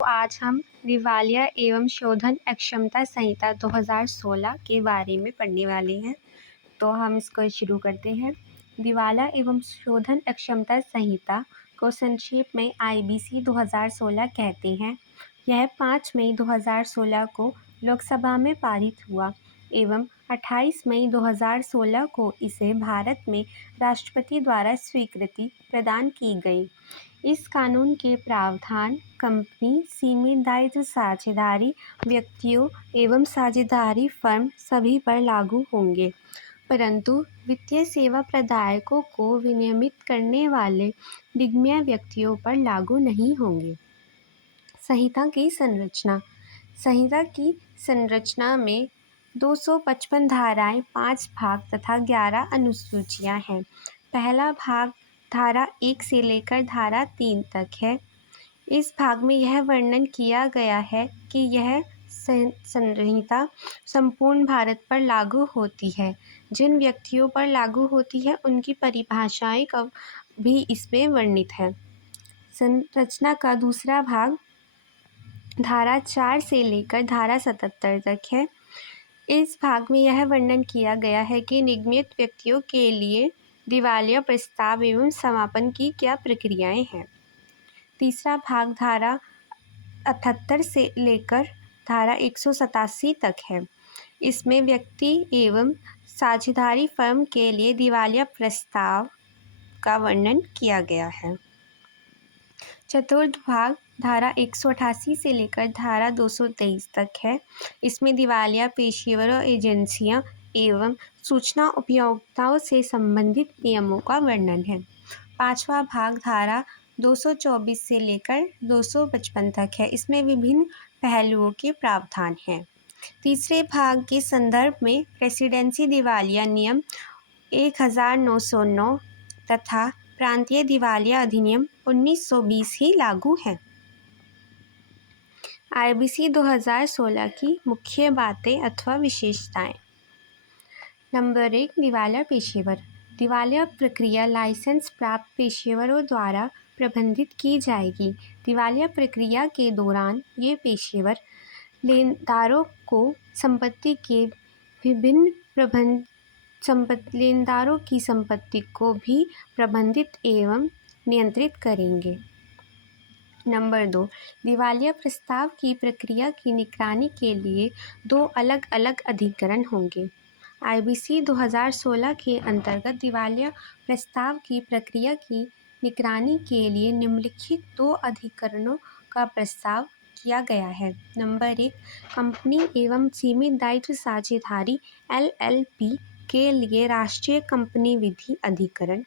तो आज हम दिवालिया एवं शोधन अक्षमता संहिता 2016 के बारे में पढ़ने वाले हैं। तो हम इसको शुरू करते हैं। दिवाला एवं शोधन अक्षमता संहिता को संक्षेप में IBC 2016 कहते हैं। यह 5 मई 2016 को लोकसभा में पारित हुआ एवं 28 मई 2016 को इसे भारत में राष्ट्रपति द्वारा स्वीकृति प्रदान की गई। इस कानून के प्रावधान कंपनी, सीमित दायित्व साझेदारी व्यक्तियों एवं साझेदारी फर्म सभी पर लागू होंगे, परंतु वित्तीय सेवा प्रदायकों को विनियमित करने वाले निगमीय व्यक्तियों पर लागू नहीं होंगे। संहिता की संरचना। संहिता की संरचना में 255 धाराएं, 5 भाग तथा 11 अनुसूचियां हैं। पहला भाग धारा 1 से लेकर धारा 3 तक है। इस भाग में यह वर्णन किया गया है कि यह संहिता संपूर्ण भारत पर लागू होती है। जिन व्यक्तियों पर लागू होती है उनकी परिभाषाएं भी इसमें वर्णित है। संरचना का दूसरा भाग धारा 4 से लेकर धारा 77 तक है। इस भाग में यह वर्णन किया गया है कि निगमित व्यक्तियों के लिए दिवालिया प्रस्ताव एवं समापन की क्या प्रक्रियाएं हैं। तीसरा भाग धारा 78 से लेकर धारा 187 तक है। इसमें व्यक्ति एवं साझेदारी फर्म के लिए दिवालिया प्रस्ताव का वर्णन किया गया है। चतुर्थ भाग धारा 188 से लेकर धारा 223 तक है। इसमें दिवालिया पेशेवरों, एजेंसियां एवं सूचना उपयोक्ताओं से संबंधित नियमों का वर्णन है। पांचवा भाग धारा 224 से लेकर 255 तक है। इसमें विभिन्न पहलुओं के प्रावधान हैं। तीसरे भाग के संदर्भ में प्रेसिडेंसी दिवालिया नियम 1909 तथा प्रांतीय दिवालिया अधिनियम 1920 ही लागू है। IBC 2016 की मुख्य बातें अथवा विशेषताएं। नंबर 1, दिवालिया पेशेवर। दिवालिया प्रक्रिया लाइसेंस प्राप्त पेशेवरों द्वारा प्रबंधित की जाएगी। दिवालिया प्रक्रिया के दौरान ये पेशेवर लेनदारों को संपत्ति के विभिन्न लेनदारों की संपत्ति को भी प्रबंधित एवं नियंत्रित करेंगे। नंबर 2, दिवालिया प्रस्ताव की प्रक्रिया की निगरानी के लिए 2 अलग अलग अधिकरण होंगे। IBC 2016 के अंतर्गत दिवालिया प्रस्ताव की प्रक्रिया की निगरानी के लिए निम्नलिखित 2 अधिकरणों का प्रस्ताव किया गया है। नंबर 1, कंपनी एवं सीमित दायित्व साझेदारी LLP के लिए राष्ट्रीय कंपनी विधि अधिकरण।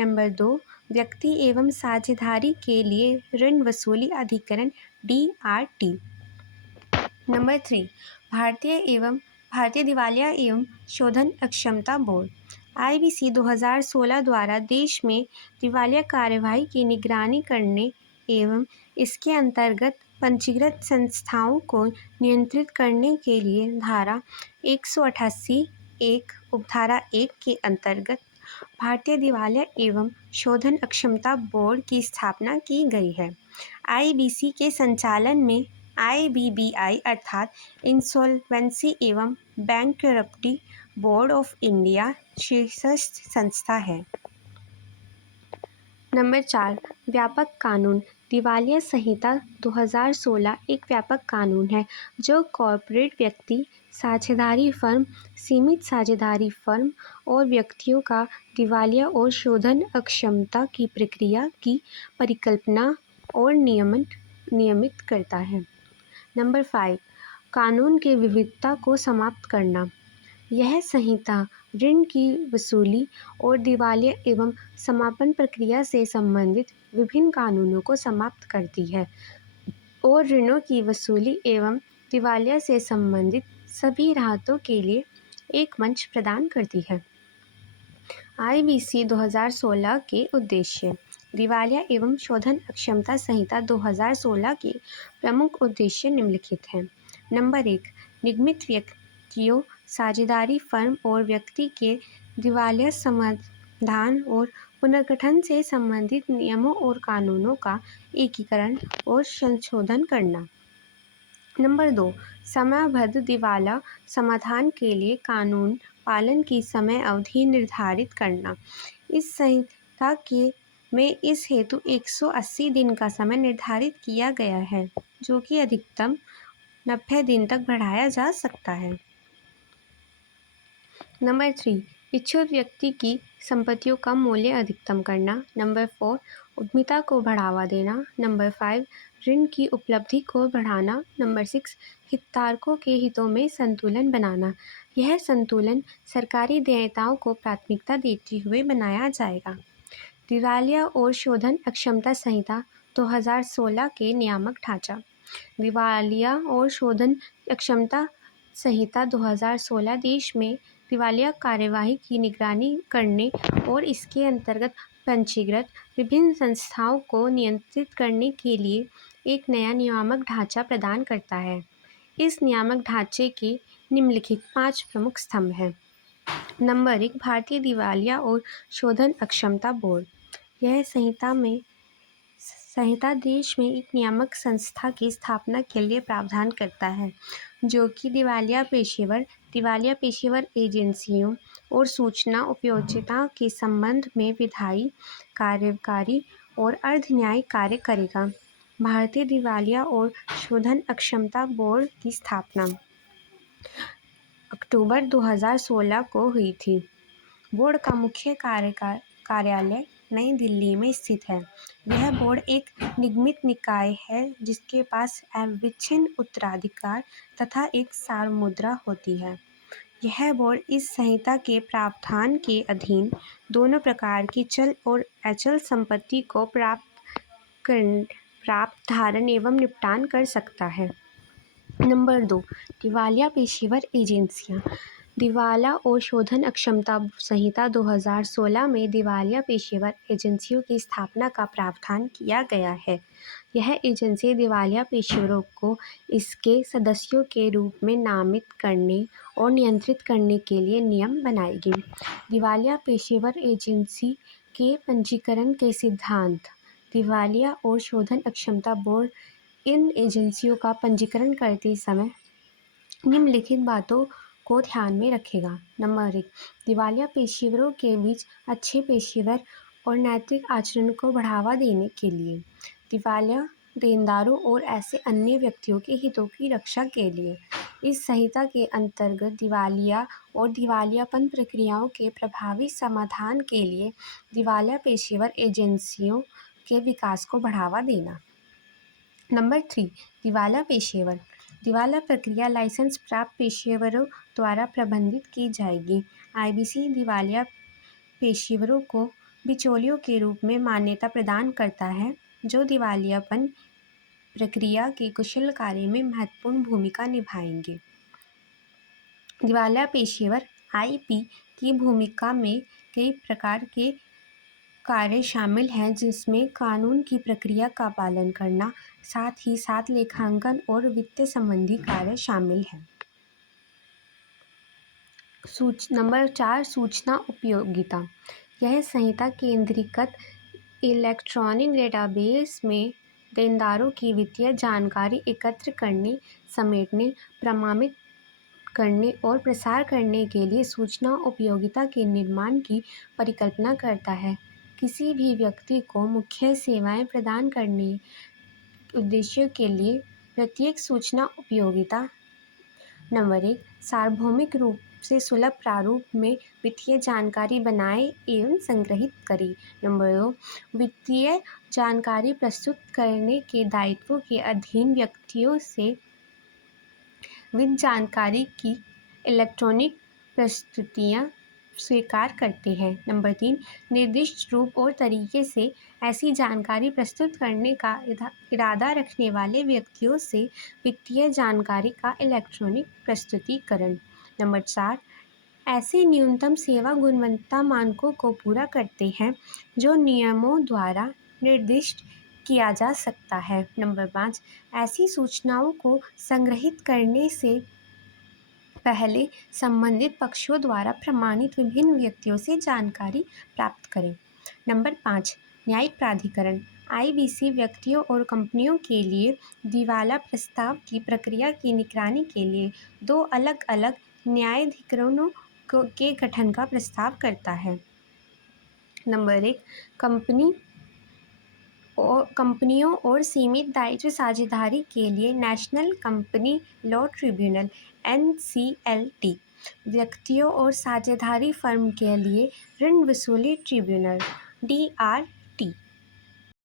नंबर 2, व्यक्ति एवं साझेदारी के लिए ऋण वसूली अधिकरण DRT। नंबर 3, भारतीय दिवालिया एवं शोधन अक्षमता बोर्ड। IBC 2016 द्वारा देश में दिवालिया कार्यवाही की निगरानी करने एवं इसके अंतर्गत पंजीकृत संस्थाओं को नियंत्रित करने के लिए धारा 188(1) उपधारा 1 के अंतर्गत भारतीय दिवालिया एवं शोधन अक्षमता बोर्ड की स्थापना की गई है। IBC के संचालन में IBBI अर्थात इंसॉल्वेंसी एवं बैंकरप्टी बोर्ड ऑफ इंडिया शीर्षस्थ संस्था है। नंबर 4, व्यापक कानून। दिवालिया संहिता 2016 एक व्यापक कानून है जो कॉर्पोरेट व्यक्ति, साझेदारी फर्म, सीमित साझेदारी फर्म और व्यक्तियों का दिवालिया और शोधन अक्षमता की प्रक्रिया की परिकल्पना और नियमित करता है। नंबर 5, कानून की विविधता को समाप्त करना। यह संहिता ऋण की वसूली और दिवालिया एवं समापन प्रक्रिया से संबंधित विभिन्न कानूनों को समाप्त करती है और ऋणों की वसूली एवं दिवालिया से संबंधित सभी राहतों के लिए एक मंच प्रदान करती है। IBC 2016 के उद्देश्य। दिवालिया एवं शोधन अक्षमता संहिता 2016 के प्रमुख उद्देश्य निम्नलिखित हैं। नंबर 1, निगमित व्यक्तियों, साझेदारी फर्म और व्यक्ति के दिवालिया समाधान और पुनर्गठन से संबंधित नियमों और कानूनों का एकीकरण और संशोधन करना। नंबर 2, समयबद्ध दिवाला समाधान के लिए कानून पालन की समय अवधि निर्धारित करना। इस संहिता के में इस हेतु 180 दिन का समय निर्धारित किया गया है, जो कि अधिकतम 90 दिन तक बढ़ाया जा सकता है। नंबर 3, इच्छुक व्यक्ति की संपत्तियों का मूल्य अधिकतम करना। नंबर 4, उद्यमिता को बढ़ावा देना। नंबर 5, ऋण की उपलब्धि को बढ़ाना। नंबर 6, हितधारकों के हितों में संतुलन बनाना। यह संतुलन सरकारी देयताओं को प्राथमिकता देते हुए बनाया जाएगा। दिवालिया और शोधन अक्षमता संहिता 2016 के नियामक ढांचा। दिवालिया और शोधन अक्षमता संहिता 2016 देश में दिवालिया कार्यवाही की निगरानी करने और इसके अंतर्गत पंजीकृत विभिन्न संस्थाओं को नियंत्रित करने के लिए एक नया नियामक ढांचा प्रदान करता है। इस नियामक ढांचे के निम्नलिखित 5 प्रमुख स्तंभ हैं। नंबर 1, भारतीय दिवालिया और शोधन अक्षमता बोर्ड। यह संहिता देश में एक नियामक संस्था की स्थापना के लिए प्रावधान करता है, जो कि दिवालिया पेशेवर एजेंसियों और सूचना उपयोगिता के संबंध में विधायी, कार्यकारी और अर्ध-न्यायिक कार्य करेगा। भारतीय दिवालिया और शोधन अक्षमता बोर्ड की स्थापना अक्टूबर 2016 को हुई थी। बोर्ड का मुख्य कार्यालय नई दिल्ली में स्थित है। यह बोर्ड एक निगमित निकाय है जिसके पास अविच्छिन्न उत्तराधिकार तथा एक सार्वभौमुद्रा होती है। यह बोर्ड इस संहिता के प्रावधान के अधीन दोनों प्रकार की चल और अचल संपत्ति को प्राप्त, धारण एवं निपटान कर सकता है। नंबर 2, दिवालिया पेशेवर एजेंसियां। दिवाला और शोधन अक्षमता संहिता 2016 में दिवालिया पेशेवर एजेंसियों की स्थापना का प्रावधान किया गया है। यह एजेंसी दिवालिया पेशेवरों को इसके सदस्यों के रूप में नामित करने और नियंत्रित करने के लिए नियम बनाएगी। दिवालिया पेशेवर एजेंसी के पंजीकरण के सिद्धांत। दिवालिया और शोधन अक्षमता बोर्ड इन एजेंसियों का पंजीकरण करते समय निम्नलिखित बातों को ध्यान में रखेगा। नंबर 1, दिवालिया पेशेवरों के बीच अच्छे पेशेवर और नैतिक आचरण को बढ़ावा देने के लिए, दिवालिया देनदारों और ऐसे अन्य व्यक्तियों के हितों की रक्षा के लिए। इस संहिता के अंतर्गत दिवालिया और दिवालियापन प्रक्रियाओं के प्रभावी समाधान के लिए दिवालिया पेशेवर एजेंसियों के विकास को बढ़ावा देना। नंबर 3, दिवाला पेशेवर। दिवाला प्रक्रिया लाइसेंस प्राप्त पेशेवरों द्वारा प्रबंधित की जाएगी। आईबीसी दिवालिया पेशेवरों को बिचौलियों के रूप में मान्यता प्रदान करता है, जो दिवालियापन प्रक्रिया के कुशल कार्य में महत्वपूर्ण भूमिका निभाएंगे। दिवालिया पेशेवर आईपी की भूमिका में कई प्रकार के कार्य शामिल हैं, जिसमें कानून की प्रक्रिया का पालन करना, साथ ही साथ लेखांकन और वित्त संबंधी कार्य शामिल हैं। नंबर 4, सूचना उपयोगिता। यह संहिता केंद्रीकृत इलेक्ट्रॉनिक डेटाबेस में देनदारों की वित्तीय जानकारी एकत्र करने, समेटने, प्रमाणित करने और प्रसार करने के लिए सूचना उपयोगिता के निर्माण की परिकल्पना करता है। किसी भी व्यक्ति को मुख्य सेवाएं प्रदान करने उद्देश्यों के लिए प्रत्येक सूचना उपयोगिता। नंबर 1, सार्वभौमिक रूप से सुलभ प्रारूप में वित्तीय जानकारी बनाए एवं संग्रहित करें। नंबर 2, वित्तीय जानकारी प्रस्तुत करने के दायित्वों के अधीन व्यक्तियों से वित्त जानकारी की इलेक्ट्रॉनिक प्रस्तुतियां स्वीकार करते हैं। नंबर 3, निर्दिष्ट रूप और तरीके से ऐसी जानकारी प्रस्तुत करने का इरादा रखने वाले व्यक्तियों से वित्तीय जानकारी का इलेक्ट्रॉनिक प्रस्तुतिकरण। नंबर 4, ऐसे न्यूनतम सेवा गुणवत्ता मानकों को पूरा करते हैं जो नियमों द्वारा निर्दिष्ट किया जा सकता है। नंबर 5, ऐसी सूचनाओं को संग्रहित करने से पहले संबंधित पक्षों द्वारा प्रमाणित विभिन्न व्यक्तियों से जानकारी प्राप्त करें। नंबर 5, न्यायिक प्राधिकरण। आईबीसी व्यक्तियों और कंपनियों के लिए दिवाला प्रस्ताव की प्रक्रिया की निगरानी के लिए 2 अलग-अलग न्यायाधिकरणों के गठन का प्रस्ताव करता है। नंबर 1, कंपनियों और सीमित दायित्व साझेदारी के लिए national company law tribunal (NCLT). व्यक्तियों और साझेदारी फर्म के लिए ऋण वसूली ट्रिब्यूनल DRTC।